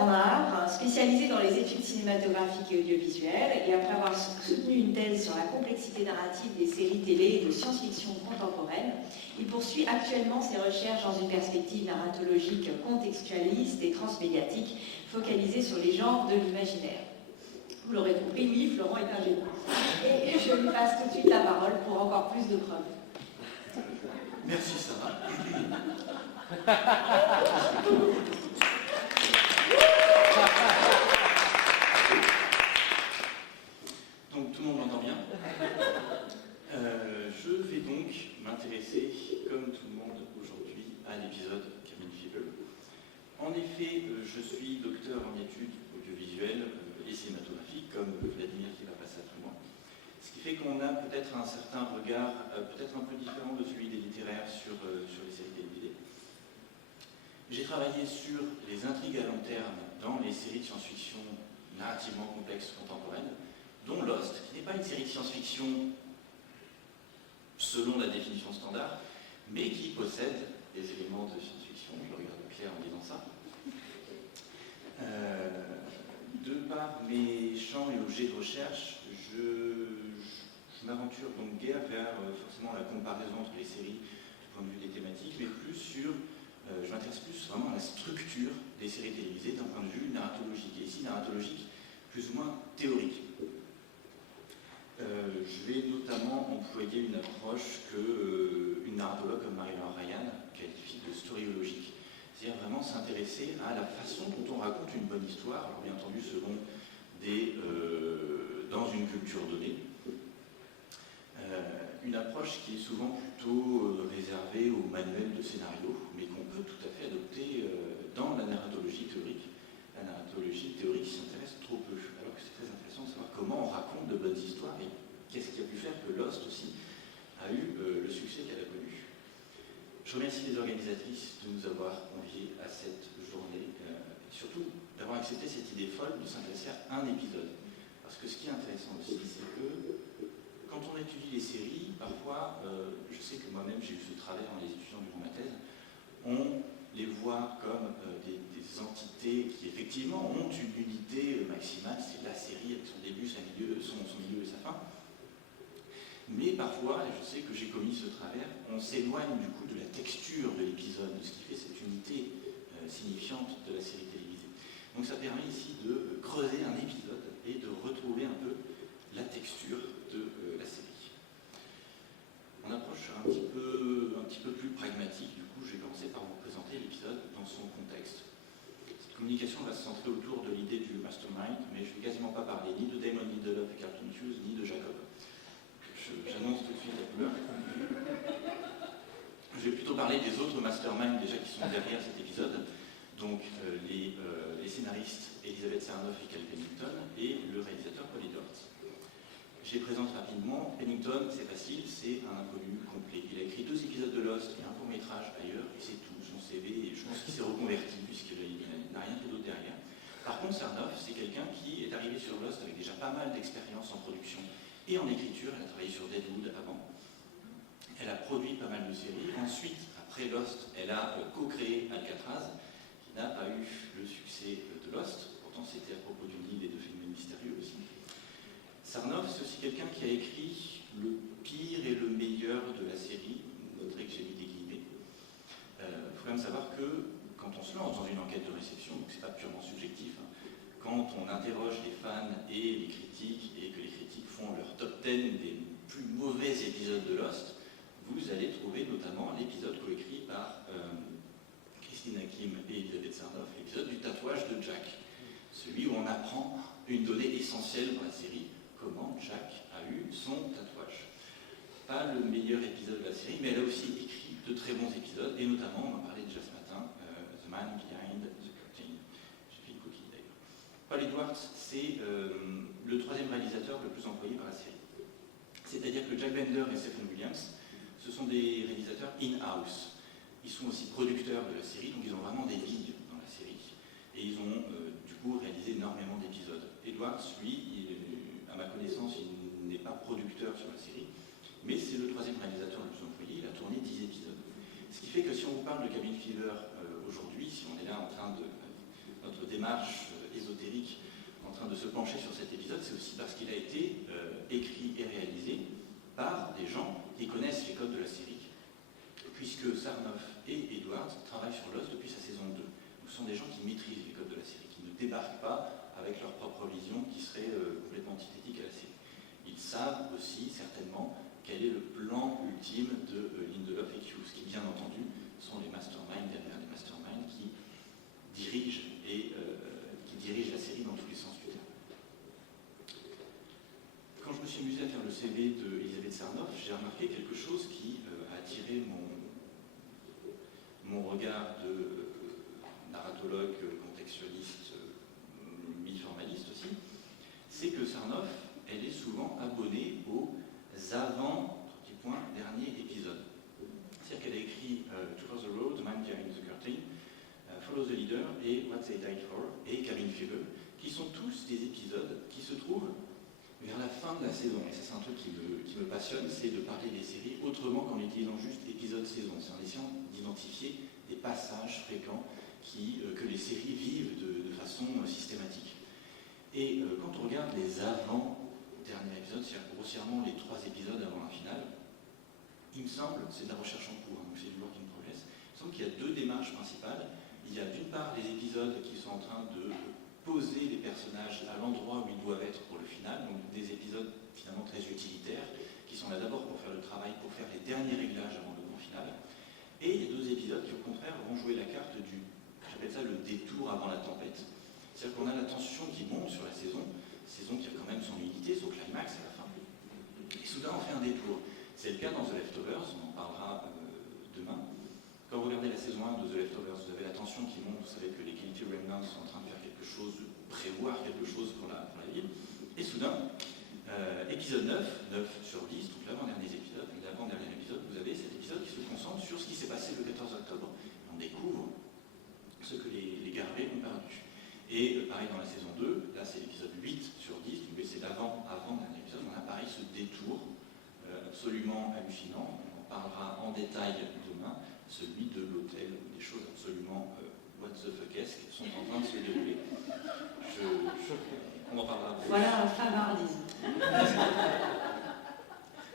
en art, spécialisé dans les études cinématographiques et audiovisuelles, et après avoir soutenu une thèse sur la complexité narrative des séries télé et de science-fiction contemporaine, il poursuit actuellement ses recherches dans une perspective narratologique contextualiste et transmédiatique, focalisée sur les genres de l'imaginaire. Vous l'aurez compris, oui, Florent est un génie. Et je lui passe tout de suite la parole pour encore plus de preuves. Merci Sarah. Donc tout le monde m'entend bien. Je vais donc m'intéresser, comme tout le monde aujourd'hui, à l'épisode Cabin Fever. En effet, je suis docteur en études audiovisuelles et cinématographiques, comme Vladimir qui va passer après moi. Ce qui fait qu'on a peut-être un certain regard, peut-être un peu différent de celui des littéraires sur les séries télévisées. J'ai travaillé sur les intrigues à long terme dans les séries de science-fiction narrativement complexes contemporaines, dont Lost, qui n'est pas une série de science-fiction selon la définition standard, mais qui possède des éléments de science-fiction. Je regarde Claire en disant ça. De par mes champs et objets de recherche, je m'aventure donc guère vers forcément la comparaison entre les séries du point de vue des thématiques, mais plus sur, je m'intéresse plus vraiment à la structure des séries télévisées d'un point de vue narratologique, et ici narratologique plus ou moins théorique. Je vais notamment employer une approche qu'une narratologue comme Marie-Laure Ryan qualifie de storyologique. C'est-à-dire vraiment s'intéresser à la façon dont on raconte une bonne histoire, alors bien entendu selon dans une culture donnée. Une approche qui est souvent plutôt réservée au manuel de scénario, mais qu'on peut tout à fait adopter dans la narratologie théorique. La narratologie théorique s'intéresse trop peu, alors que c'est très intéressant de savoir comment on raconte de bonnes histoires et qu'est-ce qui a pu faire que Lost aussi a eu le succès qu'elle a connu. Je remercie les organisatrices de nous avoir conviés à cette journée, et surtout d'avoir accepté cette idée folle de s'intéresser à un épisode. Parce que ce qui est intéressant aussi, c'est que quand on étudie les séries, parfois, je sais que moi-même j'ai eu ce travers en les étudiant durant ma thèse, on les voit comme des entités qui effectivement ont une unité maximale, c'est la série avec son début, son milieu et sa fin. Mais parfois, et je sais que j'ai commis ce travers, on s'éloigne du coup de la texture de l'épisode, de ce qui fait cette unité signifiante de la série télévisée. Donc ça permet ici de creuser un épisode et de retrouver un peu la texture de la série. Mon approche sera un petit peu plus pragmatique, du coup je vais commencer par vous présenter l'épisode dans son contexte. Cette communication va se centrer autour de l'idée du mastermind, mais je ne vais quasiment pas parler ni de Damon Lindelof et Carlton Hughes, ni de Jacob. J'annonce tout de suite la couleur. Je vais plutôt parler des autres masterminds déjà qui sont derrière cet épisode, donc les scénaristes Elizabeth Sarnoff et Cal Pennington et le réalisateur Paul Edwards. Je les présente rapidement. Pennington, c'est facile, c'est un inconnu complet. Il a écrit 2 épisodes de Lost et un court-métrage ailleurs, et c'est tout. Son CV, et je pense qu'il s'est reconverti puisqu'il n'a rien fait d'autre derrière. Par contre, Sarnoff, c'est quelqu'un qui est arrivé sur Lost avec déjà pas mal d'expérience en production et en écriture. Elle a travaillé sur Deadwood avant. Elle a produit pas mal de séries. Ensuite, après Lost, elle a co-créé Alcatraz, qui n'a pas eu le succès de Lost. Pourtant, c'était à propos d'une île et de phénomènes mystérieux aussi. Sarnoff, c'est aussi quelqu'un qui a écrit le pire et le meilleur de la série. Vous noterez que j'ai mis des guillemets. Il faut quand même savoir que quand on se lance dans une enquête de réception, donc c'est pas purement subjectif, hein, quand on interroge les fans et les critiques, et que les critiques font leur top 10 des plus mauvais épisodes de Lost, vous allez trouver notamment l'épisode coécrit par Christine Hakim et Elizabeth Sarnoff, l'épisode du tatouage de Jack. Celui où on apprend une donnée essentielle dans la série, comment Jack a eu son tatouage. Pas le meilleur épisode de la série, mais elle a aussi écrit de très bons épisodes, et notamment, on en parlait déjà ce matin, The Man Behind the Curtain. J'ai fait une coquille d'ailleurs. Paul Edwards, c'est le 3e réalisateur le plus employé par la série. C'est-à-dire que Jack Bender et Stephen Williams, ce sont des réalisateurs in-house. Ils sont aussi producteurs de la série, donc ils ont vraiment des lignes dans la série. Et ils ont du coup réalisé énormément d'épisodes. Edwards, lui, à ma connaissance, il n'est pas producteur sur la série, mais c'est le 3e réalisateur le plus employé. Il a tourné 10 épisodes. Ce qui fait que si on vous parle de Cabin Fever aujourd'hui, si on est là en train de notre débat démarche ésotérique en train de se pencher sur cet épisode, c'est aussi parce qu'il a été écrit et réalisé par des gens qui connaissent les codes de la série, puisque Sarnoff et Edwards travaillent sur Lost depuis sa saison 2. Donc, ce sont des gens qui maîtrisent les codes de la série, qui ne débarquent pas avec leur propre vision qui serait complètement antithétique à la série. Ils savent aussi certainement quel est le plan ultime de Lindelof et Hughes, qui bien entendu sont les masterminds derrière les masterminds qui dirigent la série dans tous les sens du terme. Quand je me suis amusé à faire le CV d'Elisabeth Sarnoff, j'ai remarqué quelque chose qui a attiré mon regard de narratologue, contextualiste, mi-formaliste aussi, c'est que Sarnoff, elle est souvent abonnée aux derniers épisodes. C'est-à-dire qu'elle a écrit To Cross the Road, The Man Behind the Curtain, Follow the Leader et What They Died For et Cabin Fever, qui sont tous des épisodes qui se trouvent vers la fin de la saison. Et ça, c'est un truc qui me passionne, c'est de parler des séries autrement qu'en utilisant juste épisode-saison. C'est en essayant d'identifier des passages fréquents que les séries vivent de façon systématique. Et quand on regarde les avant-derniers épisodes, c'est-à-dire grossièrement les 3 épisodes avant la finale, il me semble, c'est de la recherche en cours, donc c'est du work in progress, il me semble qu'il y a 2 démarches principales. Il y a d'une part les épisodes qui sont en train de poser les personnages à l'endroit où ils doivent être pour le final, donc des épisodes finalement très utilitaires, qui sont là d'abord pour faire le travail, pour faire les derniers réglages avant le grand final. Et il y a 2 épisodes qui au contraire vont jouer la carte j'appelle ça le détour avant la tempête. C'est-à-dire qu'on a la tension qui monte sur la saison qui a quand même son unité, son climax à la fin. Et soudain on fait un détour. C'est le cas dans The Leftovers, on en parlera demain. Quand vous regardez la saison 1 de The Leftovers, vous avez la tension qui monte, vous savez que les Guilty Remnants sont en train de faire quelque chose, de prévoir quelque chose pour la ville. Et soudain, épisode 9 sur 10, donc l'avant-dernier épisode, vous avez cet épisode qui se concentre sur ce qui s'est passé le 14 octobre. On découvre ce que les Garvey ont perdu. Et pareil dans la saison 2, là c'est l'épisode 8 sur 10, donc c'est l'avant-dernier épisode, on a pareil ce détour absolument hallucinant, on en parlera en détail demain, celui de l'hôtel, où des choses absolument what the fuckesques sont en train de se dérouler. On en parlera plus. Voilà un favardisme.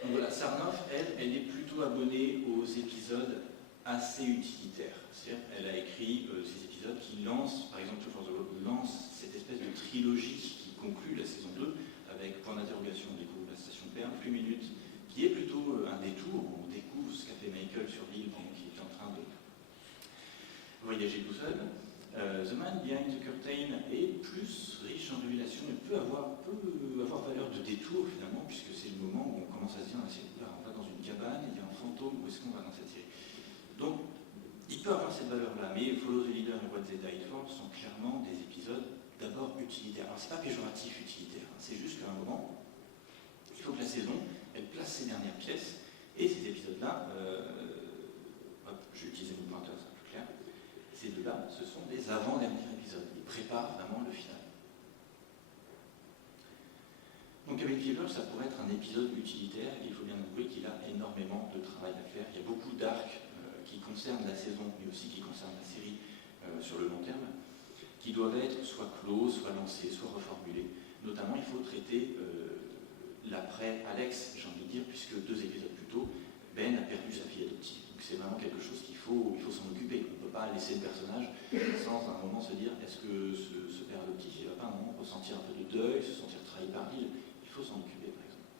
Donc voilà, Sarnoff, elle est plutôt abonnée aux épisodes assez utilitaires. C'est-à-dire qu'elle a écrit ces épisodes qui lancent, par exemple, To For The Road lance cette espèce de trilogie qui conclut la saison 2 avec point d'interrogation, on découvre la station Perle, Flux Minute, qui est plutôt un détour où on découvre ce qu'a fait Michael sur l'île pendant qu'il est en train de voyager tout seul. The Man Behind the Curtain est plus riche en révélations et peut avoir valeur de détour finalement, puisque c'est le moment où on commence à se dire on va dans une cabane, il y a un fantôme, où est-ce qu'on va dans cette série? Donc, il peut avoir cette valeur-là, mais Follow the Leader et What They Died For sont clairement des épisodes d'abord utilitaires. Alors, c'est pas péjoratif utilitaire, c'est juste qu'à un moment, il faut que la saison, elle place ses dernières pièces, et ces épisodes-là, je vais utiliser mon pointeur, c'est plus clair, ces 2-là, ce sont des avant-derniers épisodes, ils préparent vraiment le final. Donc avec Fever, ça pourrait être un épisode utilitaire, il faut bien avouer qu'il a énormément de travail à faire. Il y a beaucoup d'arcs qui concernent la saison, mais aussi qui concernent la série sur le long terme, qui doivent être soit clos, soit lancés, soit reformulés. Notamment, il faut traiter l'après-Alex, j'ai envie de dire, puisque 2 épisodes plus tôt, Ben a perdu sa fille adoptive. Donc c'est vraiment quelque chose qu'il faut s'en occuper. On ne peut pas laisser le personnage sans à un moment se dire est-ce que ce père adoptif, il ne va pas à un moment ressentir un peu de deuil, se sentir trahi par l'île. Il faut s'en occuper, par exemple.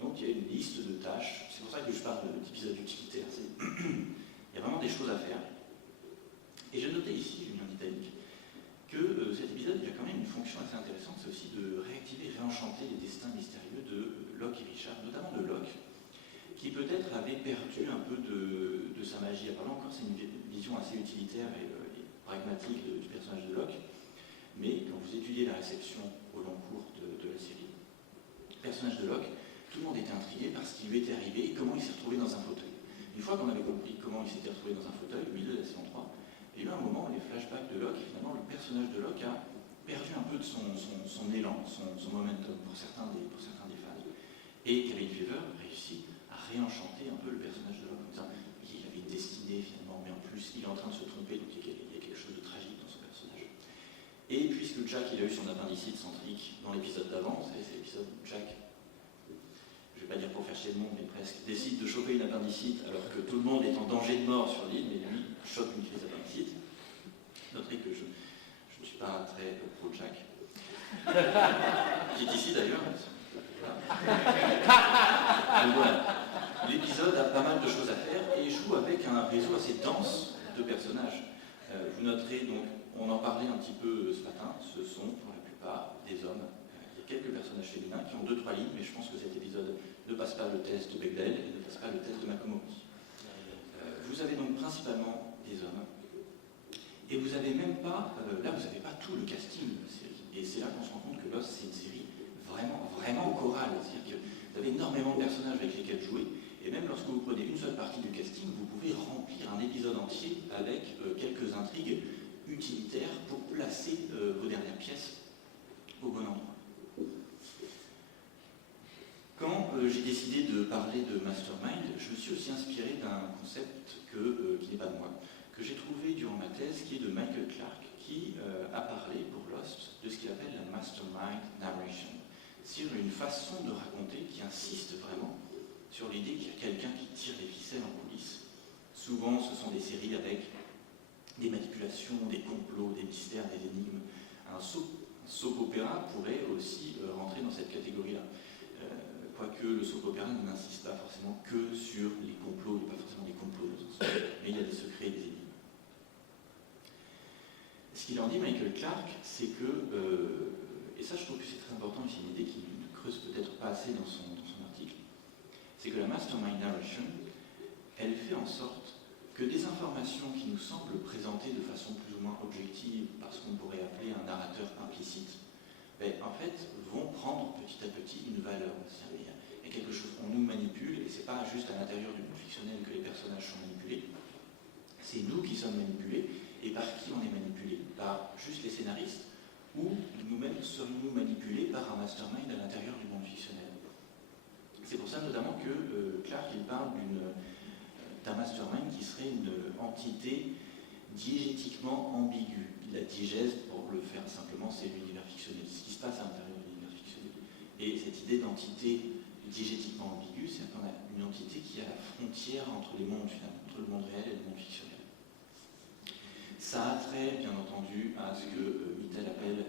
Donc il y a une liste de tâches. C'est pour ça que je parle d'épisodes utilitaires. Il y a vraiment des choses à faire. Et j'ai noté ici, j'ai mis en italique, que cet épisode, il a quand même une fonction assez intéressante, c'est aussi de réactiver, réenchanter les destins mystérieux de Locke et Richard, notamment de Locke, qui peut-être avait perdu un peu de sa magie. Alors là encore, c'est une vision assez utilitaire et pragmatique du personnage de Locke, mais quand vous étudiez la réception au long cours de la série, le personnage de Locke, tout le monde était intrigué par ce qui lui était arrivé et comment il s'est retrouvé dans un fauteuil. Une fois qu'on avait compris comment il s'était retrouvé dans un fauteuil, au milieu de la saison 3, il y a eu un moment, les flashbacks de Locke, finalement, le personnage de Locke a perdu un peu de son élan, son momentum pour certains des fans. Et Cabin Fever réussit à réenchanter un peu le personnage de Locke en disant il avait une destinée finalement, mais en plus il est en train de se tromper, donc il y a quelque chose de tragique dans son personnage. Et puisque Jack il a eu son appendicite centrique dans l'épisode d'avant, vous savez, c'est l'épisode où Jack, je ne vais pas dire pour faire chier le monde, mais presque, décide de choper une appendicite alors que tout le monde est en danger de mort sur l'île, mais lui chope une crise d'appendicite. Notez que je ne suis pas très pro Jack, qui est ici d'ailleurs. Donc voilà. L'épisode a pas mal de choses à faire et joue avec un réseau assez dense de personnages. Vous noterez donc, on en parlait un petit peu ce matin, ce sont pour la plupart des hommes. Il y a quelques personnages féminins qui ont 2-3 lignes, mais je pense que cet épisode ne passe pas le test de Bechdel et ne passe pas le test de Macomoki. Vous avez donc principalement des hommes. Et vous n'avez même pas, là vous n'avez pas tout le casting de la série. Et c'est là qu'on se rend compte que Lost c'est une série vraiment chorale. C'est-à-dire que vous avez énormément de personnages avec lesquels jouer. Et même lorsque vous prenez une seule partie du casting, vous pouvez remplir un épisode entier avec quelques intrigues utilitaires pour placer vos dernières pièces au bon endroit. Quand j'ai décidé de parler de Mastermind, je me suis aussi inspiré d'un concept qui n'est pas de moi, que j'ai trouvé durant ma thèse, qui est de Michael Clarke, qui a parlé pour Lost de ce qu'il appelle la Mastermind Narration, sur une façon de raconter qui insiste vraiment sur l'idée qu'il y a quelqu'un qui tire les ficelles en coulisses. Souvent, ce sont des séries avec des manipulations, des complots, des mystères, des énigmes. Un soap opéra pourrait aussi rentrer dans cette catégorie-là. Quoique le soap opéra n'insiste pas forcément que sur les complots, il n'y a pas forcément des complots, mais il y a des secrets et des énigmes. Ce qu'il en dit, Michael Clarke, c'est que, et ça je trouve que c'est très important, et c'est une idée qui ne creuse peut-être pas assez dans son article, c'est que la Mastermind Narration, elle fait en sorte que des informations qui nous semblent présentées de façon plus ou moins objective, parce qu'on pourrait appeler un narrateur implicite, en fait, vont prendre petit à petit une valeur. Il y a quelque chose, on nous manipule, et c'est pas juste à l'intérieur du monde fictionnel que les personnages sont manipulés, c'est nous qui sommes manipulés, et par qui on est manipulé? Par juste les scénaristes, ou nous-mêmes sommes-nous manipulés par un mastermind à l'intérieur du monde fictionnel? C'est pour ça notamment que Clarke il parle d'un mastermind qui serait une entité diégétiquement ambiguë. La diégèse, pour le faire simplement, c'est l'univers fictionnel, ce qui se passe à l'intérieur de l'univers fictionnel. Et cette idée d'entité diégétiquement ambiguë, c'est une entité qui est à la frontière entre les mondes, finalement, entre le monde réel et le monde fictionnel. Ça a trait, bien entendu, à ce que Mittel appelle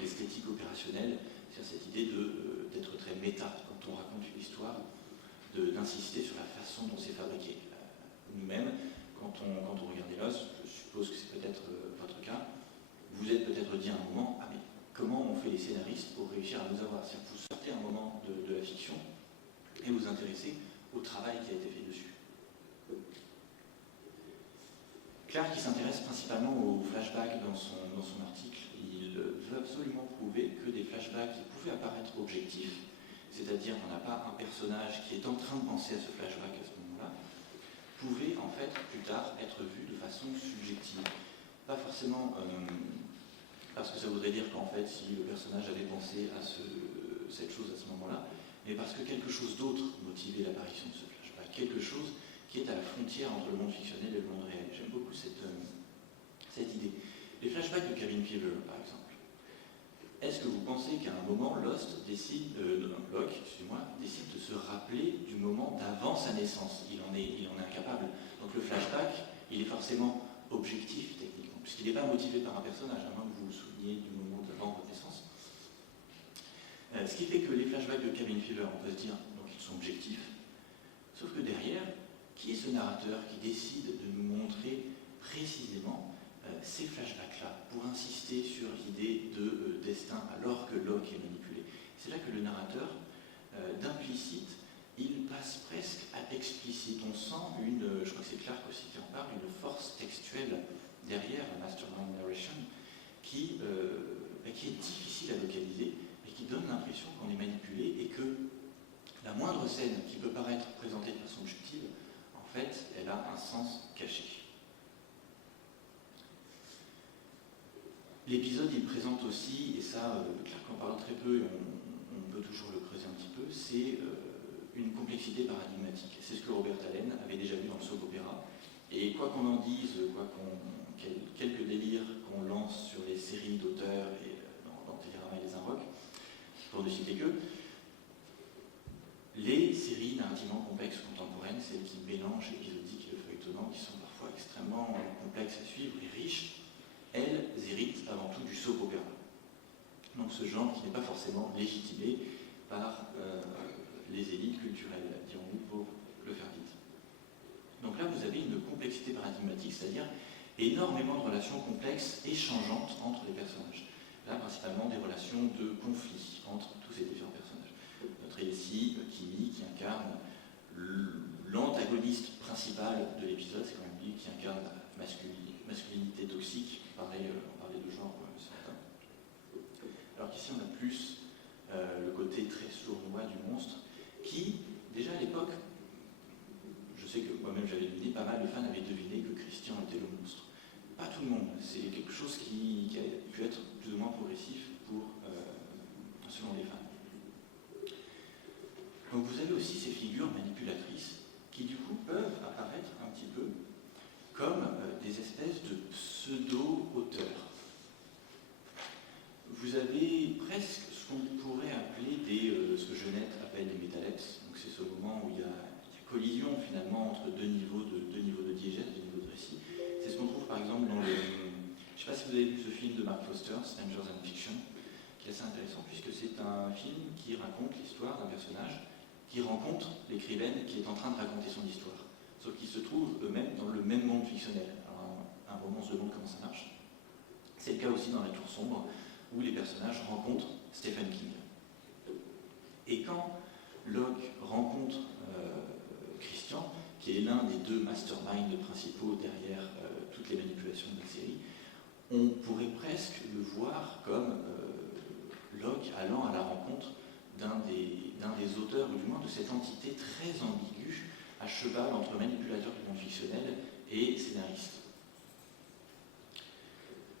l'esthétique opérationnelle, c'est-à-dire cette idée d'être très méta quand on raconte une histoire, d'insister sur la façon dont c'est fabriqué. Nous-mêmes, quand on regarde Lost, je suppose que c'est peut-être votre cas, vous êtes peut-être dit à un moment, ah mais comment ont fait les scénaristes pour réussir à nous avoir? C'est-à-dire que vous sortez un moment de la fiction et vous intéressez au travail qui a été fait dessus. Clarke qui s'intéresse principalement aux flashbacks dans son article, il veut absolument prouver que des flashbacks qui pouvaient apparaître objectifs, c'est-à-dire qu'on n'a pas un personnage qui est en train de penser à ce flashback à ce moment-là, pouvait en fait plus tard être vu de façon subjective. Pas forcément parce que ça voudrait dire qu'en fait si le personnage avait pensé à cette chose à ce moment-là, mais parce que quelque chose d'autre motivait l'apparition de ce flashback, quelque chose qui est à la frontière entre le monde fictionnel et le monde réel. J'aime beaucoup cette idée. Les flashbacks de Cabin Fever, par exemple. Est-ce que vous pensez qu'à un moment, Locke décide de se rappeler du moment d'avant sa naissance? Il en est incapable. Donc le flashback, il est forcément objectif techniquement, puisqu'il n'est pas motivé par un personnage, à moins que vous vous souveniez du moment d'avant votre naissance. Ce qui fait que les flashbacks de Cabin Fever, on peut se dire, donc ils sont objectifs, sauf que derrière, qui est ce narrateur qui décide de nous montrer précisément ces flashbacks-là pour insister sur l'idée de destin alors que Locke est manipulé? C'est là que le narrateur, d'implicite, il passe presque à explicite. On sent je crois que c'est Clarke aussi qui en parle, une force textuelle derrière la Mastermind Narration qui est difficile à localiser et qui donne l'impression qu'on est manipulé et que la moindre scène qui peut paraître présentée de façon objective, en fait, elle a un sens caché. L'épisode, il présente aussi, et ça, Clarke en parle très peu, et on peut toujours le creuser un petit peu, c'est une complexité paradigmatique. C'est ce que Robert Allen avait déjà vu dans le soap opéra. Et quoi qu'on en dise, quoi qu'on quelques délires qu'on lance sur les séries d'auteurs et dans Télérama et les Inrocks, pour ne citer que, les séries narrativement complexes contemporaines, celles qui mélangent l'épisodique et le feuilletonnant, qui sont parfois extrêmement complexes à suivre et riches, elles héritent avant tout du soap opéra. Donc ce genre qui n'est pas forcément légitimé par les élites culturelles, dirons-nous, pour le faire vite. Donc là, vous avez une complexité paradigmatique, c'est-à-dire énormément de relations complexes et changeantes entre les personnages. Là, principalement des relations de conflit entre tous ces différents personnages. Notre ici, Kimi, qui incarne l'antagoniste principal de l'épisode, c'est quand même lui qui incarne la masculinité toxique, on parlait de genre ce matin. Alors qu'ici on a plus le côté très sournois du monstre, qui, déjà à l'époque, je sais que moi-même j'avais deviné, pas mal de fans avaient deviné que Christian était le monstre. Pas tout le monde, c'est quelque chose qui a pu être plus ou moins progressif selon les fans. Donc vous avez aussi ces figures manipulatrices qui du coup peuvent apparaître un petit peu comme des espèces de pseudo-auteurs. Vous avez presque ce qu'on pourrait appeler ce que Jeunette appelle des métaleps. Donc c'est ce moment où il y a collision finalement entre deux niveaux de diégèse, deux niveaux de récit. C'est ce qu'on trouve par exemple dans le... Je ne sais pas si vous avez vu ce film de Mark Foster, Strangers and Fiction, qui est assez intéressant puisque c'est un film qui raconte l'histoire d'un personnage qui rencontre l'écrivaine qui est en train de raconter son histoire. Sauf qu'ils se trouvent eux-mêmes dans le même monde fictionnel. Alors, un roman se demande comment ça marche. C'est le cas aussi dans La Tour Sombre, où les personnages rencontrent Stephen King. Et quand Locke rencontre Christian, qui est l'un des deux masterminds principaux derrière toutes les manipulations de la série, on pourrait presque le voir comme Locke allant à la rencontre d'un des auteurs, ou du moins de cette entité très ambiguë, à cheval entre manipulateurs du monde fictionnel et scénaristes.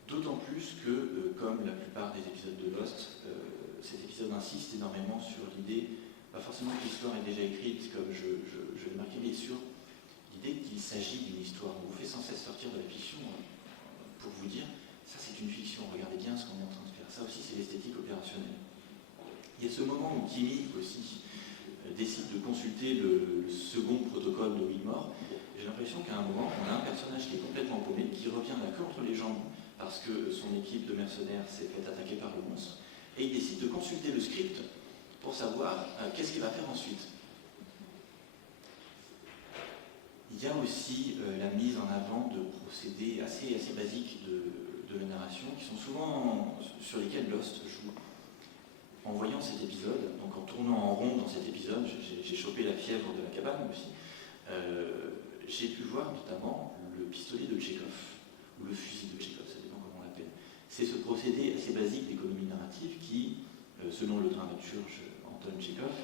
D'autant plus que, comme la plupart des épisodes de Lost, cet épisode insiste énormément sur l'idée, pas forcément que l'histoire est déjà écrite, comme je l'ai marqué, mais sur l'idée qu'il s'agit d'une histoire. On vous fait sans cesse sortir de la fiction pour vous dire, ça c'est une fiction, regardez bien ce qu'on est en train de faire. Ça aussi c'est l'esthétique opérationnelle. Il y a ce moment où Kimi aussi décide de consulter le second protocole de Wilmore. J'ai l'impression qu'à un moment, on a un personnage qui est complètement paumé, qui revient la queue entre les jambes parce que son équipe de mercenaires s'est fait attaquer par le monstre, et il décide de consulter le script pour savoir qu'est-ce qu'il va faire ensuite. Il y a aussi la mise en avant de procédés assez basiques de la narration, qui sont souvent sur lesquels Lost joue. En voyant cet épisode, donc en tournant en rond dans cet épisode, j'ai chopé la fièvre de la cabane aussi, j'ai pu voir notamment le pistolet de Tchekhov, ou le fusil de Tchekhov, ça dépend comment on l'appelle. C'est ce procédé assez basique d'économie narrative qui, selon le dramaturge Anton Tchekhov,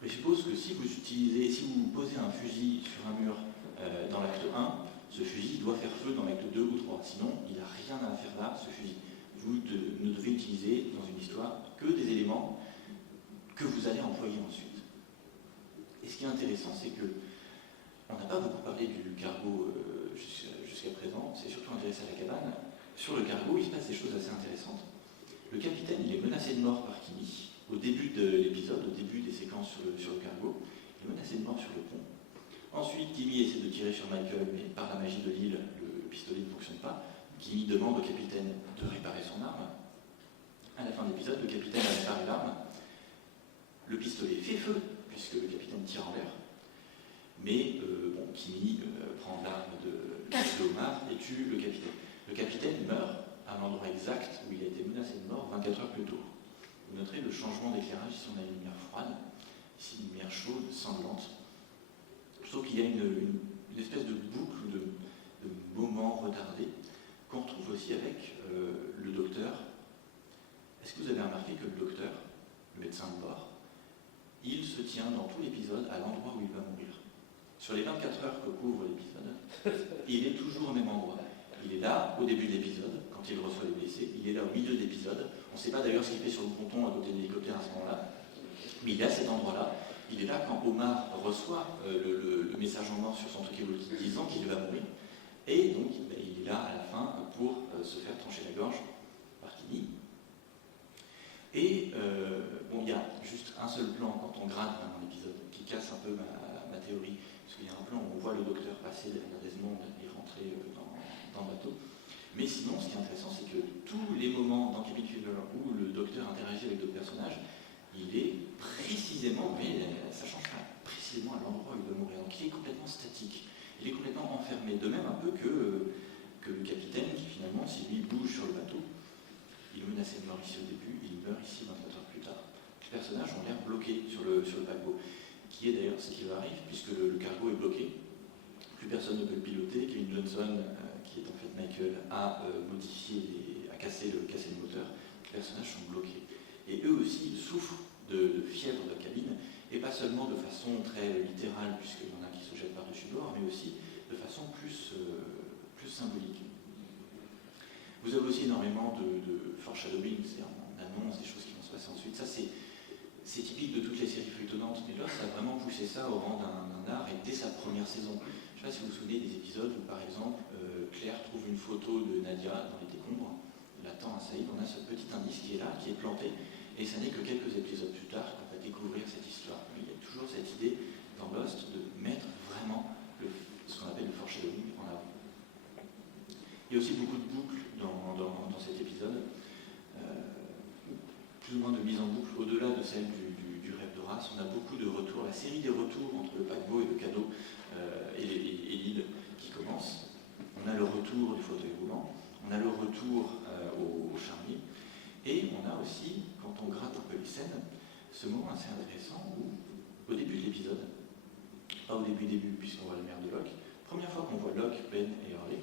présuppose que si vous posez un fusil sur un mur dans l'acte 1, ce fusil doit faire feu dans l'acte 2 ou 3, sinon il n'a rien à faire là, ce fusil. Vous ne devez utiliser dans une histoire que des éléments que vous allez employer ensuite. Et ce qui est intéressant, c'est que on n'a pas beaucoup parlé du cargo jusqu'à présent, c'est surtout intéressé à la cabane. Sur le cargo, il se passe des choses assez intéressantes. Le capitaine, il est menacé de mort par Kimi. Au début de l'épisode, au début des séquences sur le cargo, il est menacé de mort sur le pont. Ensuite, Kimi essaie de tirer sur Michael, mais par la magie de l'île, le pistolet ne fonctionne pas. Kimi demande au capitaine de réparer son arme. À la fin de l'épisode, le capitaine a réparé l'arme. Le pistolet fait feu, puisque le capitaine tire en l'air. Mais Kimi prend l'arme de Omar et tue le capitaine. Le capitaine meurt à l'endroit exact où il a été menacé de mort 24 heures plus tôt. Vous noterez le changement d'éclairage, ici on a une lumière froide, ici une lumière chaude, sanglante. Je trouve qu'il y a une espèce de boucle de moments retardés qu'on retrouve aussi avec le docteur. Est-ce que vous avez remarqué que le docteur, le médecin de bord, il se tient dans tout l'épisode à l'endroit où il va mourir. Sur les 24 heures que couvre l'épisode, il est toujours au même endroit. Il est là au début de l'épisode, quand il reçoit les blessés. Il est là au milieu de l'épisode. On ne sait pas d'ailleurs ce qu'il fait sur le ponton à côté de l'hélicoptère à ce moment-là. Mais il est à cet endroit-là. Il est là quand Omar reçoit le message en mort sur son truc évolutif disant qu'il va mourir. Et donc il est là à la fin pour se faire trancher la gorge par Kini. Et il y a juste un seul plan quand on gratte dans l'épisode qui casse un peu ma théorie, parce qu'il y a un plan où on voit le docteur passer derrière Desmond et rentrer dans le bateau. Mais sinon, ce qui est intéressant, c'est que tous les moments dans Cabin Fever où le docteur interagit avec d'autres personnages, il est précisément, mais ça change pas, précisément à l'endroit où il doit mourir. Donc il est complètement statique, il est complètement enfermé. De même un peu que le capitaine qui finalement, si lui bouge sur le bateau, il est menacé de mort ici au début, il meurt ici 24 heures plus tard. Les personnages ont l'air bloqués sur le paquebot, qui est d'ailleurs ce qui leur arrive, puisque le cargo est bloqué. Plus personne ne peut le piloter. Kevin Johnson, qui est en fait Michael, a cassé le moteur. Les personnages sont bloqués. Et eux aussi, ils souffrent de fièvre de cabine, et pas seulement de façon très littérale, puisqu'il y en a qui se jettent par-dessus bord, mais aussi de façon plus symbolique. Vous avez aussi énormément de foreshadowing, c'est-à-dire on annonce des choses qui vont se passer ensuite. Ça, c'est typique de toutes les séries feuilletonnantes, mais Lost a vraiment poussé ça au rang d'un art, et dès sa première saison. Je ne sais pas si vous vous souvenez des épisodes où, par exemple, Claire trouve une photo de Nadia dans les décombres, elle attend un Saïd, on a ce petit indice qui est là, qui est planté, et ça n'est que quelques épisodes plus tard qu'on va découvrir cette histoire. Mais il y a toujours cette idée dans Lost de mettre vraiment ce qu'on appelle le foreshadowing en avant. Il y a aussi beaucoup de boucles dans cet épisode, plus ou moins de mise en boucle, au-delà de celle du rêve de race. On a beaucoup de retours, la série des retours entre le paquebot et le canot et l'île qui commence. On a le retour du fauteuil roulant, on a le retour au charnier, et on a aussi, quand on gratte un peu les scènes, ce moment assez intéressant où, au début de l'épisode, pas au début, puisqu'on voit la mère de Locke, première fois qu'on voit Locke, Ben et Hurley,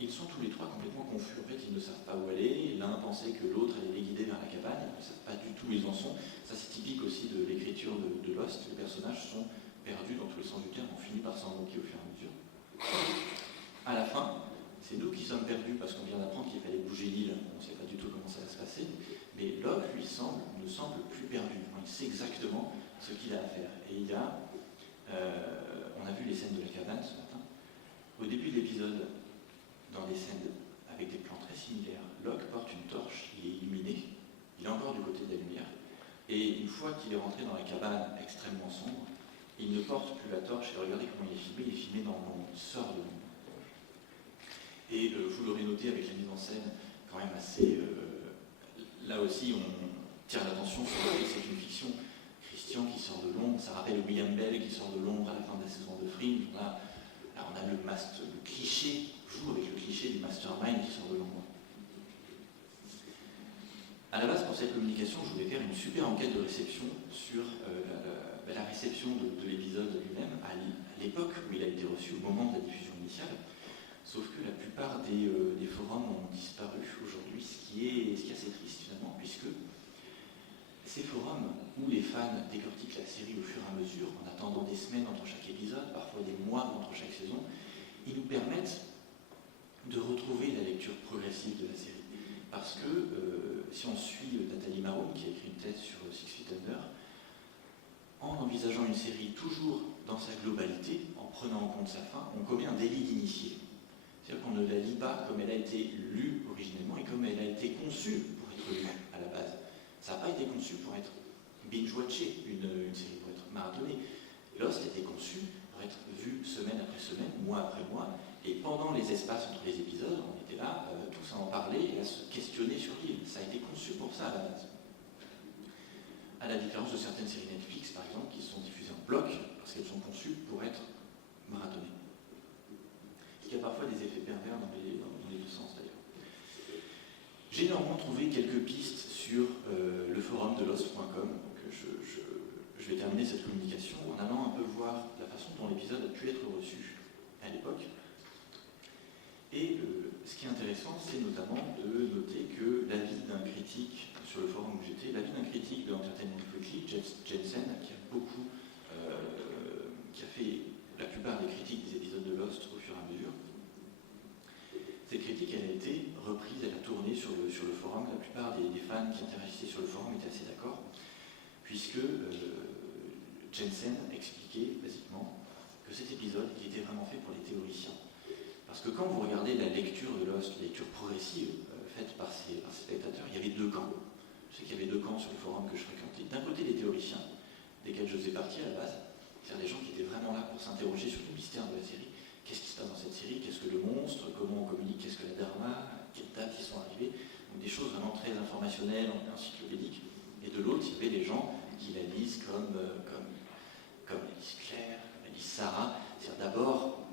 ils sont tous les trois complètement confus. En fait, ils ne savent pas où aller. L'un pensait que l'autre allait les guider vers la cabane. Ils ne savent pas du tout où ils en sont. Ça, c'est typique aussi de l'écriture de Lost. Les personnages sont perdus dans tous les sens du terme. On finit par s'en moquer au fur et à mesure. À la fin, c'est nous qui sommes perdus parce qu'on vient d'apprendre qu'il fallait bouger l'île. On ne sait pas du tout comment ça va se passer. Mais Locke, lui, ne semble plus perdu. Il sait exactement ce qu'il a à faire. Et il y a... on a vu les scènes de la cabane ce matin. Au début de l'épisode, dans des scènes avec des plans très similaires, Locke porte une torche, il est illuminé, il est encore du côté de la lumière, et une fois qu'il est rentré dans la cabane extrêmement sombre, il ne porte plus la torche, et regardez comment il est filmé dans l'ombre, il sort de l'ombre. Et vous l'aurez noté avec la mise en scène quand même assez... là aussi, on tire l'attention sur le fait que c'est une fiction. Christian qui sort de l'ombre, ça rappelle William Bell qui sort de l'ombre à la fin de la saison de Fringe. Là, on a le cliché, joue avec le cliché du mastermind qui sort de l'ombre. À la base, pour cette communication, je voulais faire une super enquête de réception sur la réception de l'épisode lui-même à l'époque où il a été reçu, au moment de la diffusion initiale. Sauf que la plupart des forums ont disparu aujourd'hui, ce qui est assez triste finalement, puisque ces forums où les fans décortiquent la série au fur et à mesure, en attendant des semaines entre chaque épisode, parfois des mois entre chaque saison, ils nous permettent de retrouver la lecture progressive de la série. Parce que si on suit Nathalie Maroun, qui a écrit une thèse sur Six Feet Under, en envisageant une série toujours dans sa globalité, en prenant en compte sa fin, on commet un délit d'initié. C'est-à-dire qu'on ne la lit pas comme elle a été lue originellement et comme elle a été conçue pour être lue à la base. Ça n'a pas été conçu pour être binge-watché, une série, pour être marathonée. Lost a été conçu pour être vu semaine après semaine, mois après mois, et pendant les espaces entre les épisodes, on était là, tous à en parler et à se questionner sur l'île. Ça a été conçu pour ça à la base. À la différence de certaines séries Netflix, par exemple, qui sont diffusées en bloc, parce qu'elles sont conçues pour être marathonnées. Il y a parfois des effets pervers dans les deux sens d'ailleurs. J'ai néanmoins trouvé quelques pistes sur le forum de Lost.com. Donc je vais terminer cette communication en allant un peu voir la façon dont l'épisode a pu être reçu à l'époque. Et ce qui est intéressant, c'est notamment de noter que l'avis d'un critique sur le forum où j'étais, l'avis d'un critique de Entertainment Weekly, Jensen, qui a fait la plupart des critiques des épisodes de Lost au fur et à mesure. Cette critique, elle a été reprise, elle a tourné sur le forum. La plupart des fans qui interagissaient sur le forum étaient assez d'accord, puisque Jensen expliquait basiquement que cet épisode il était vraiment fait pour les théoriciens. Parce que quand vous regardez la lecture de Lost, la lecture progressive faite par ces spectateurs, il y avait deux camps. Je sais qu'il y avait deux camps sur le forum que je fréquentais. D'un côté, les théoriciens, desquels je faisais partie à la base, c'est-à-dire des gens qui étaient vraiment là pour s'interroger sur le mystère de la série. Qu'est-ce qui se passe dans cette série? Qu'est-ce que le monstre? Comment on communique? Qu'est-ce que la Dharma? Quelles dates y sont arrivées? Donc des choses vraiment très informationnelles, encyclopédiques. Et de l'autre, il y avait des gens qui la lisent comme la lise Claire, comme la lise Sarah. C'est-à-dire d'abord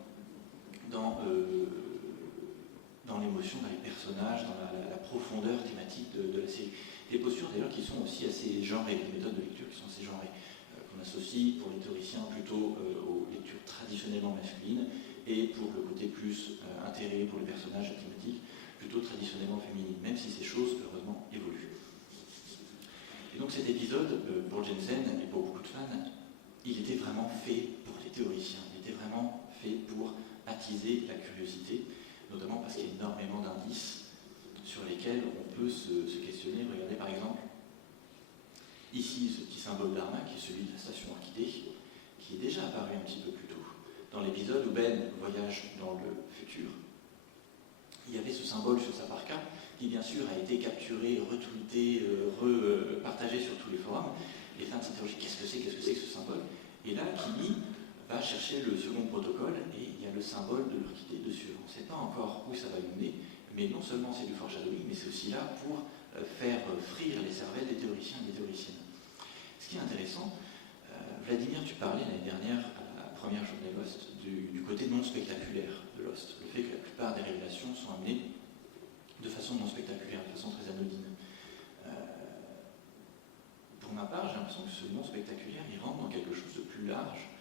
dans l'émotion, dans les personnages, dans la profondeur thématique de la série. Des postures d'ailleurs qui sont aussi assez genrées, des méthodes de lecture qui sont assez genrées, qu'on associe pour les théoriciens plutôt aux lectures traditionnellement masculines et pour le côté plus intérêt pour les personnages thématiques plutôt traditionnellement féminines, même si ces choses heureusement évoluent. Et donc cet épisode, pour Jensen et pour beaucoup de fans, il était vraiment fait pour les théoriciens, il était vraiment fait pour attiser la curiosité, notamment parce qu'il y a énormément d'indices sur lesquels on peut se questionner. Regardez par exemple, ici ce petit symbole d'Arma, qui est celui de la station Orchidée, qui est déjà apparu un petit peu plus tôt. Dans l'épisode où Ben voyage dans le futur, il y avait ce symbole sur sa parka, qui bien sûr a été capturé, retweeté, repartagé sur tous les forums. Les fans s'interrogeaient, qu'est-ce que c'est que ce symbole? Et là, Kimi va chercher le second protocole et il y a le symbole de l'orchidée dessus. On ne sait pas encore où ça va mener, mais non seulement c'est du foreshadowing, mais c'est aussi là pour faire frire les cervelles des théoriciens et des théoriciennes. Ce qui est intéressant, Vladimir, tu parlais l'année dernière à la première journée Lost du côté non spectaculaire de Lost, le fait que la plupart des révélations sont amenées de façon non spectaculaire, de façon très anodine. Pour ma part, j'ai l'impression que ce non spectaculaire, il rentre dans quelque chose de plus large,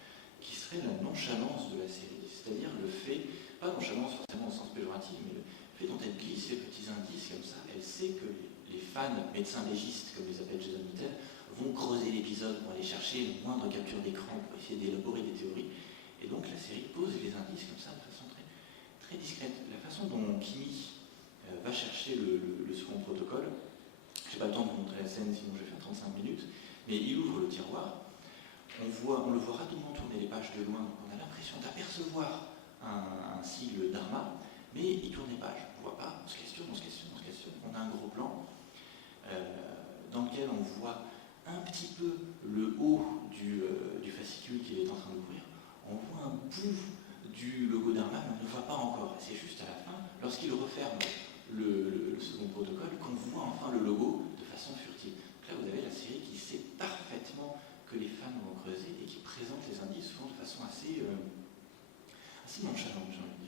qui serait la nonchalance de la série. C'est-à-dire le fait, pas nonchalance forcément au sens péjoratif, mais le fait dont elle glisse ces petits indices comme ça, elle sait que les fans, médecins légistes, comme les appelle Jason Mitchell, vont creuser l'épisode pour aller chercher le moindre capture d'écran pour essayer d'élaborer des théories. Et donc la série pose les indices comme ça de façon très, très discrète. La façon dont Kimi va chercher le second protocole, je n'ai pas le temps de vous montrer la scène, sinon je vais faire 35 minutes, mais il ouvre le tiroir, on le voit rapidement tourner les pages de loin, donc on a l'impression d'apercevoir un sigle Dharma, mais il tourne les pages, on ne voit pas, on se questionne, on a un gros plan dans lequel on voit un petit peu le haut du fascicule qu'il est en train d'ouvrir, on voit un bout du logo Dharma, mais on ne le voit pas encore, c'est juste à la fin, lorsqu'il referme le second protocole, qu'on voit enfin le logo de façon furtive. Donc là, vous avez la série qui sait parfaitement que les fans vont creuser et qui présente les indices souvent de façon assez nonchalante, j'ai envie de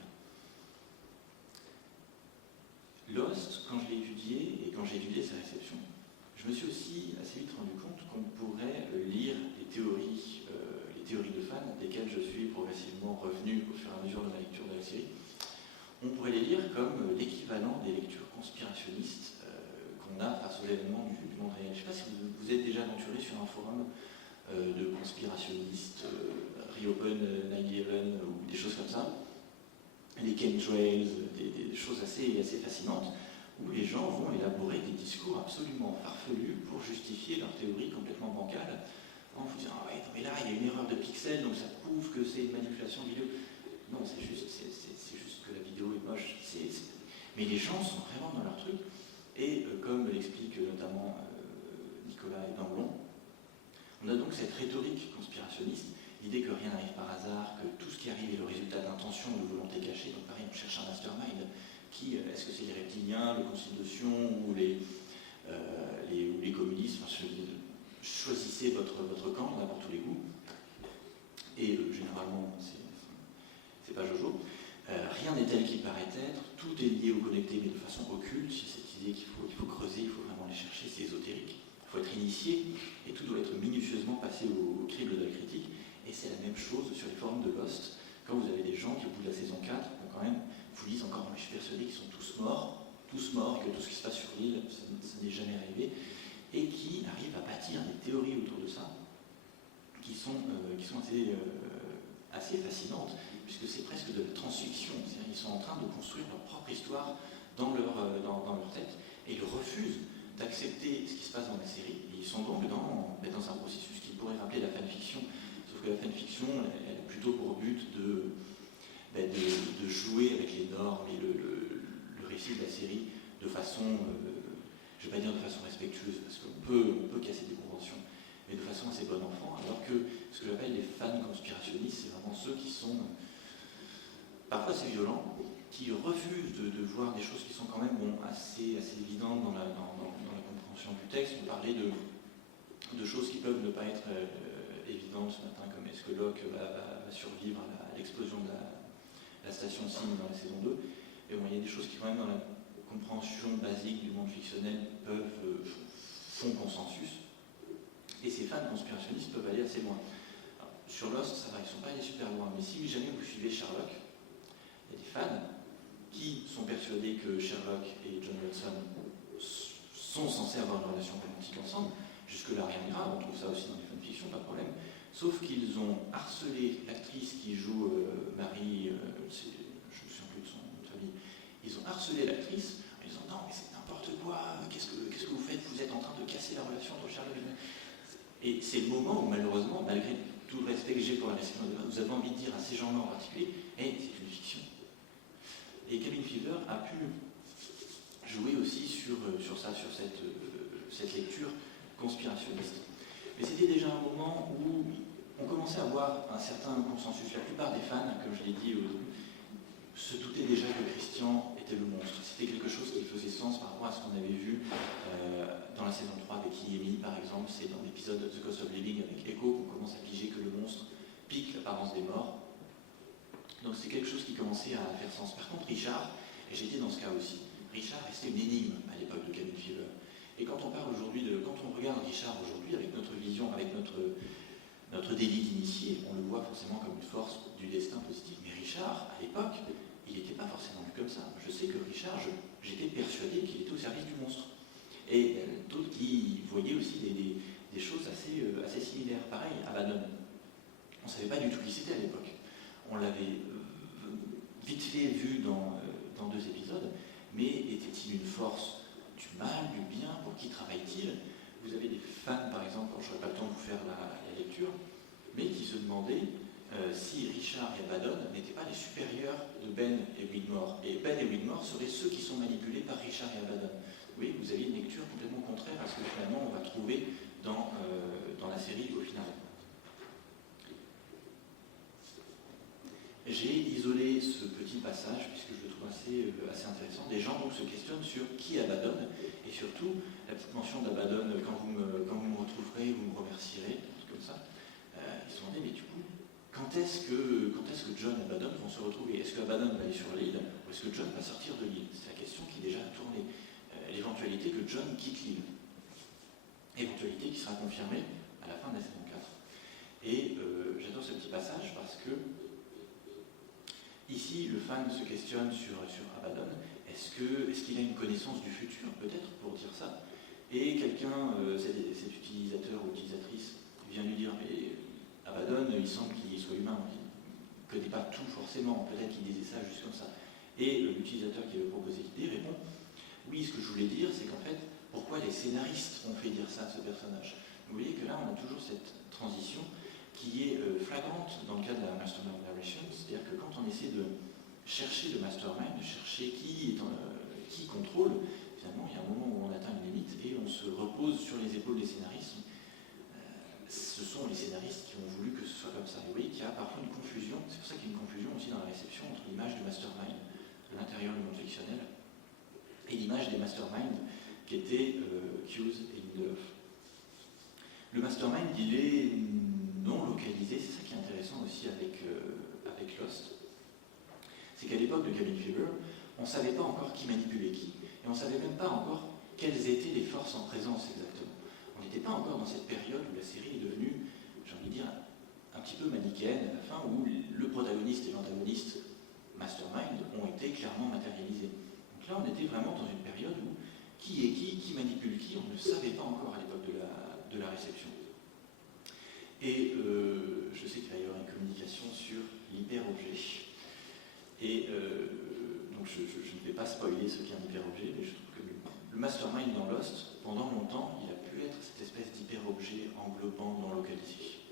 dire. Lost, quand je l'ai étudié et quand j'ai étudié sa réception, je me suis aussi assez vite rendu compte qu'on pourrait lire les théories de fans, desquelles je suis progressivement revenu au fur et à mesure de ma lecture de la série. On pourrait les lire comme l'équivalent des lectures conspirationnistes qu'on a face aux événements du monde réel. Je ne sais pas si vous êtes déjà aventuré sur un forum de conspirationnistes, Reopen 9/11 ou des choses comme ça, les chemtrails, des choses assez fascinantes, où les gens vont élaborer des discours absolument farfelus pour justifier leur théorie complètement bancale, en vous disant « Ah ouais, mais là, il y a une erreur de pixels, donc ça prouve que c'est une manipulation vidéo. » Non, c'est juste que la vidéo est moche. Mais les gens sont vraiment dans leur truc. Et comme l'explique notamment Nicolas et Danglon, on a donc cette rhétorique conspirationniste, l'idée que rien n'arrive par hasard, que tout ce qui arrive est le résultat d'intention ou de volonté cachée. Donc pareil, on cherche un mastermind. Est-ce que c'est les reptiliens, le Conseil de Sion ou les communistes? Enfin, choisissez votre camp, il y en a pour tous les goûts. Et généralement, c'est pas Jojo. Rien n'est tel qu'il paraît être, tout est lié au connecté, mais de façon occulte. C'est cette idée qu'il faut creuser, il faut vraiment aller chercher, c'est ésotérique. Il faut être initié, et tout doit être minutieusement passé au crible de la critique. Et c'est la même chose sur les forums de Lost. Quand vous avez des gens qui, au bout de la saison 4, ont quand même, vous disent encore, je suis persuadé qu'ils sont tous morts, que tout ce qui se passe sur l'île, ça n'est jamais arrivé, et qui arrivent à bâtir des théories autour de ça, qui sont assez fascinantes, puisque c'est presque de la transfiction. C'est-à-dire qu'ils sont en train de construire leur propre histoire dans leur tête, et ils refusent d'accepter ce qui se passe dans la série. Et ils sont donc dans un processus qui pourrait rappeler la fanfiction, sauf que la fanfiction, elle a plutôt pour but de jouer avec les normes et le récit de la série de façon, je ne vais pas dire de façon respectueuse, parce qu'on peut casser des conventions, mais de façon assez bon enfant, alors que ce que j'appelle les fans conspirationnistes, c'est vraiment ceux qui sont parfois assez violents, qui refusent de voir des choses qui sont quand même assez évidentes dans la compréhension du texte. On parlait de choses qui peuvent ne pas être évidentes ce matin, comme est-ce que Locke va survivre à l'explosion de la station Sim dans la saison 2. Et bon, il y a des choses qui quand même dans la compréhension basique du monde fictionnel font consensus. Et ces fans conspirationnistes peuvent aller assez loin. Alors, sur Lost, ça va, ils ne sont pas allés super loin, mais si jamais vous suivez Sherlock, il y a des fans qui sont persuadés que Sherlock et John Watson sont censés avoir une relation romantique ensemble. Jusque-là, rien de grave, on trouve ça aussi dans les fanfictions, pas de problème. Sauf qu'ils ont harcelé l'actrice qui joue Marie, je ne me souviens plus de son nom de famille, ils ont harcelé l'actrice en disant non mais c'est n'importe quoi, qu'est-ce que vous faites, vous êtes en train de casser la relation entre Sherlock et c'est le moment où malheureusement, malgré tout le respect que j'ai pour la réception de débat, vous avez envie de dire à ces gens-là en particulier, hey, c'est une fiction. Et Cabin Fever a pu jouer aussi sur ça, sur cette lecture conspirationniste. Mais c'était déjà un moment où on commençait à avoir un certain consensus. La plupart des fans, comme je l'ai dit, se doutaient déjà que Christian était le monstre. C'était quelque chose qui faisait sens par rapport à ce qu'on avait vu dans la saison 3 avec Iemi, par exemple. C'est dans l'épisode The Cost of Living avec Echo qu'on commence à piger que le monstre pique l'apparence des morts. Donc c'est quelque chose qui commençait à faire sens. Par contre, Richard, et j'étais dans ce cas aussi, Richard restait une énigme à l'époque de Cabin Fever. Et quand on parle aujourd'hui quand on regarde Richard aujourd'hui avec notre vision, avec notre délit d'initié, on le voit forcément comme une force du destin positif. Mais Richard, à l'époque, il n'était pas forcément vu comme ça. Je sais que Richard, j'étais persuadé qu'il était au service du monstre. Et d'autres qui voyaient aussi des choses assez similaires. Pareil, Abaddon. On ne savait pas du tout qui c'était à l'époque. On l'avait vite fait vu dans 2 épisodes, mais était-il une force du mal, du bien, pour qui travaille-t-il? Vous avez des fans, par exemple, quand je n'aurai pas le temps de vous faire la lecture, mais qui se demandaient si Richard et Abaddon n'étaient pas les supérieurs de Ben et Widmore. Et Ben et Widmore seraient ceux qui sont manipulés par Richard et Abaddon. Oui, vous avez une lecture complètement contraire à ce que finalement on va trouver dans la série au final. J'ai isolé ce petit passage, puisque je le trouve assez intéressant. Des gens donc se questionnent sur qui Abaddon, et surtout, la petite mention d'Abaddon, quand vous me retrouverez, vous me remercierez, comme ça. Ils se demandaient, mais du coup, quand est-ce que John et Abaddon vont se retrouver? Est-ce que Abaddon va aller sur l'île, ou est-ce que John va sortir de l'île? C'est la question qui est déjà tournée. L'éventualité que John quitte l'île. Éventualité qui sera confirmée à la fin de la saison 4. Et j'adore ce petit passage parce que ici, le fan se questionne sur Abaddon. Est-ce qu'il a une connaissance du futur, peut-être, pour dire ça? Et quelqu'un, cet utilisateur ou utilisatrice, vient lui dire, mais Abaddon, il semble qu'il soit humain, il ne connaît pas tout forcément, peut-être qu'il disait ça juste comme ça. Et l'utilisateur qui avait proposé l'idée répond, oui, ce que je voulais dire, c'est qu'en fait, pourquoi les scénaristes ont fait dire ça à ce personnage? Vous voyez que là, on a toujours cette transition qui est flagrante dans le cas de la Mastermind Narration, c'est-à-dire que quand on essaie de chercher le mastermind, de chercher qui contrôle, finalement, il y a un moment où on atteint une limite et on se repose sur les épaules des scénaristes. Ce sont les scénaristes qui ont voulu que ce soit comme ça. Et vous voyez qu'il y a parfois une confusion, c'est pour ça qu'il y a une confusion aussi dans la réception entre l'image du mastermind de l'intérieur du monde fictionnel et l'image des masterminds qui étaient Hughes et Lindelof. Le mastermind, il est non localisé, c'est ça qui est intéressant aussi avec Lost. C'est qu'à l'époque de Cabin Fever, on ne savait pas encore qui manipulait qui, et on ne savait même pas encore quelles étaient les forces en présence exactement. On n'était pas encore dans cette période où la série est devenue, j'ai envie de dire, un petit peu manichéenne à la fin, où le protagoniste et l'antagoniste mastermind ont été clairement matérialisés. Donc là, on était vraiment dans une période où qui est qui manipule qui, on ne le savait pas encore à l'époque de la réception. Et je sais qu'il va y avoir une communication sur l'hyper-objet. Et donc je ne vais pas spoiler ce qu'est un hyper-objet, mais je trouve que le mastermind dans Lost, pendant longtemps, il a pu être cette espèce d'hyper-objet englobant, non localisé.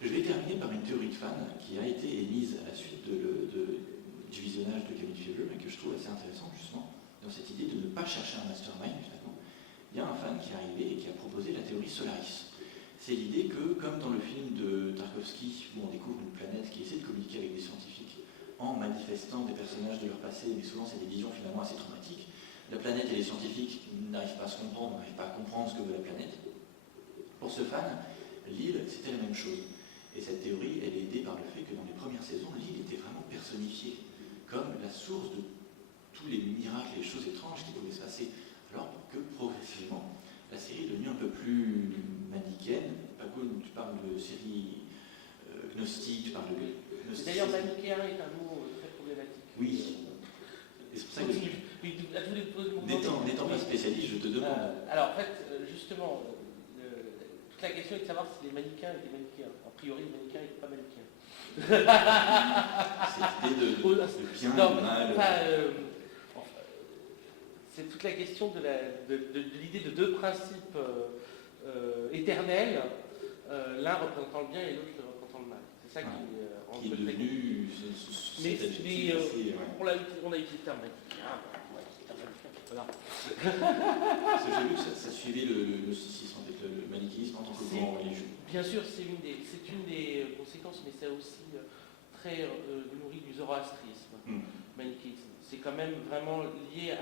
Je vais terminer terminer par une théorie de fan qui a été émise à la suite du visionnage de Cabin Fever et que je trouve assez intéressant justement dans cette idée de ne pas chercher un mastermind finalement. Il y a un fan qui est arrivé et qui a proposé la théorie Solaris. C'est l'idée que, comme dans le film de Tarkovsky, où on découvre une planète qui essaie de communiquer avec des scientifiques en manifestant des personnages de leur passé, mais souvent c'est des visions finalement assez traumatiques, la planète et les scientifiques n'arrivent pas à se comprendre, n'arrivent pas à comprendre ce que veut la planète. Pour ce fan, l'île, c'était la même chose. Et cette théorie, elle est aidée par le fait que dans les premières saisons, l'île était vraiment personnifiée comme la source de tous les miracles et les choses étranges qui pouvaient se passer. Alors que progressivement, la série est devenue un peu plus manichéenne. Paco, tu parles de série gnostique, tu parles de gnostique. D'ailleurs, manichéen est un mot très problématique. Oui. Et c'est pour ça que n'étant pas spécialiste, je te demande. Alors en fait, justement, toute la question est de savoir si les manichéens étaient manichéens. A priori, les manichéens n'étaient pas manichéens. Cette idée de bien et de mal. C'est toute la question de l'idée de deux principes éternels, l'un représentant le bien et l'autre représentant le mal. C'est ça qui est devenu. On a utilisé le terme manichéen. Voilà. J'ai vu que ça suivait le gnosticisme, avec le manichéisme en tant que courant religieux. Bien sûr, c'est une des conséquences, mais c'est aussi très nourri du zoroastrisme, manichéisme. C'est quand même vraiment lié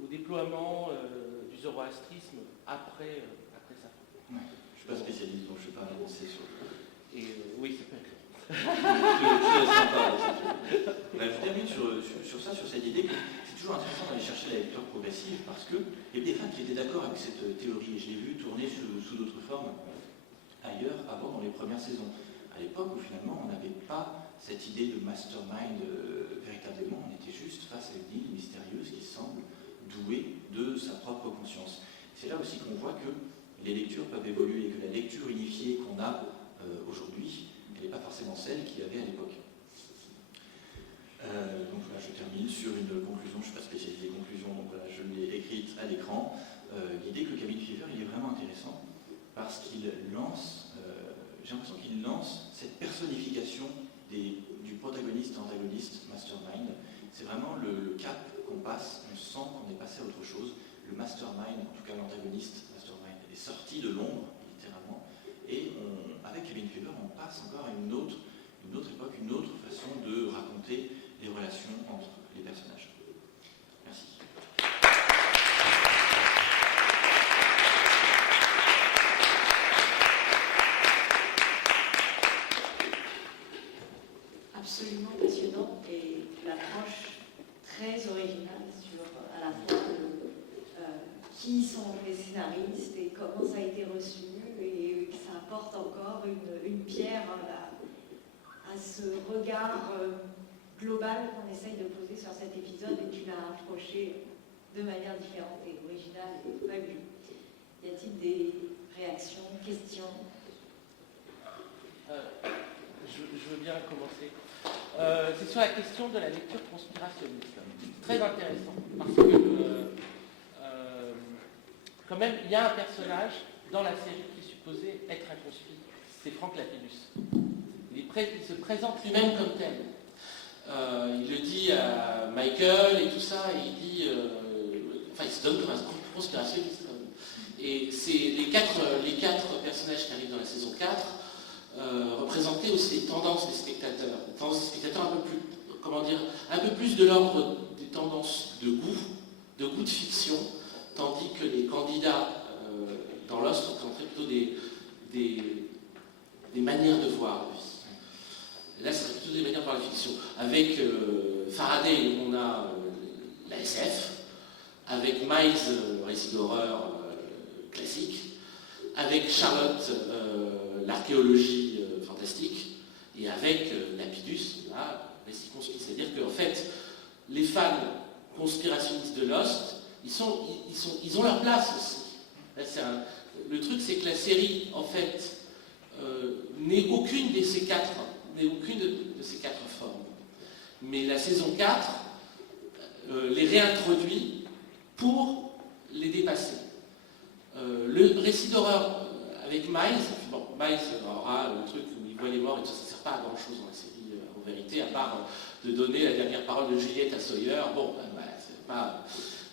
au déploiement du zoroastrisme après sa fin. Ouais. Je ne suis pas spécialiste, donc je ne vais pas avancer sur. Oui, ça peut être. Je termine sur cette idée que c'est toujours intéressant d'aller chercher la lecture progressive parce qu'il y a des fans qui étaient d'accord avec cette théorie et je l'ai vu tourner sous d'autres formes ailleurs avant dans les premières saisons. À l'époque où finalement on n'avait pas cette idée de mastermind véritablement, on était juste face à une île mystérieuse qui semble douée de sa propre conscience. C'est là aussi qu'on voit que les lectures peuvent évoluer et que la lecture unifiée qu'on a aujourd'hui, elle n'est pas forcément celle qu'il y avait à l'époque. Donc voilà, je termine sur une conclusion, je ne suis pas spécialisé conclusion, donc voilà, je l'ai écrite à l'écran. L'idée que Cabin Fever, il est vraiment intéressant parce qu'il lance, j'ai l'impression qu'il lance cette personnification du protagoniste-antagoniste mastermind. C'est vraiment le cap qu'on passe, on sent qu'on est passé à autre chose. Le mastermind, en tout cas l'antagoniste mastermind, est sorti de l'ombre, littéralement, et avec Cabin Fever, on passe encore à une autre époque, une autre façon de raconter les relations entre les personnages. Merci. Absolument passionnant et l'approche très originale sur à la fois qui sont les scénaristes et comment ça a été reçu et que ça apporte encore une pierre à ce regard global qu'on essaye de poser sur cet épisode et tu l'as approché de manière différente et originale et fabuleux. Y a-t-il des réactions, questions? Je veux bien commencer. C'est sur la question de la lecture conspirationniste. Très intéressant, parce que quand même, il y a un personnage dans la série qui est supposé être un conspirateur. C'est Frank Lapidus. Il se présente lui-même comme tel. Il le dit à Michael et tout ça, et il dit... il se donne comme un conspirationniste. Et c'est les quatre personnages qui arrivent dans la saison 4 représentaient aussi les tendances des spectateurs. Les tendances des spectateurs un peu plus de l'ordre des tendances de goût de fiction, tandis que les candidats dans Lost représentaient plutôt des manières de voir la vie. Là, ce serait plutôt des manières de voir la fiction. Avec Faraday, on a la SF. Avec Miles, récit d'horreur classique. Avec Charlotte, l'archéologie fantastique. Et avec Lapidus, là, récit conspiratif. C'est-à-dire qu'en fait, les fans conspirationnistes de Lost, ils ont leur place aussi. Là, le truc, c'est que la série, en fait, n'est aucune de ces quatre formes. Mais la saison 4 les réintroduit pour les dépasser. Le récit d'horreur avec Miles, Miles aura le truc où il voit les morts et ça ne sert pas à grand chose dans la série en vérité, à part de donner la dernière parole de Juliette à Sawyer. Bon, c'est pas...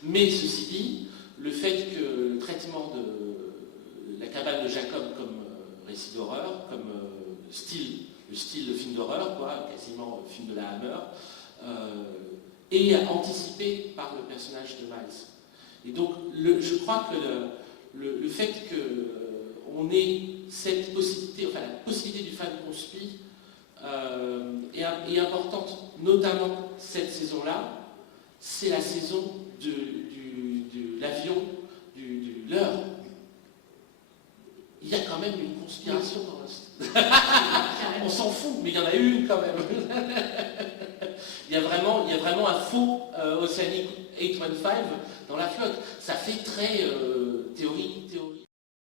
Mais ceci dit, le fait que le traitement de la cabane de Jacob comme récit d'horreur, comme le style de film d'horreur, quoi, quasiment film de la Hammer, est anticipé par le personnage de Miles. Et donc, je crois que le fait qu'on ait cette possibilité, enfin la possibilité du fan conspi est importante, notamment cette saison-là, c'est la saison de l'avion, de l'heure. Il y a quand même une conspiration dans on s'en fout, mais il y en a une quand même. il y a vraiment un faux Oceanic 815 dans la flotte. Ça fait très théorie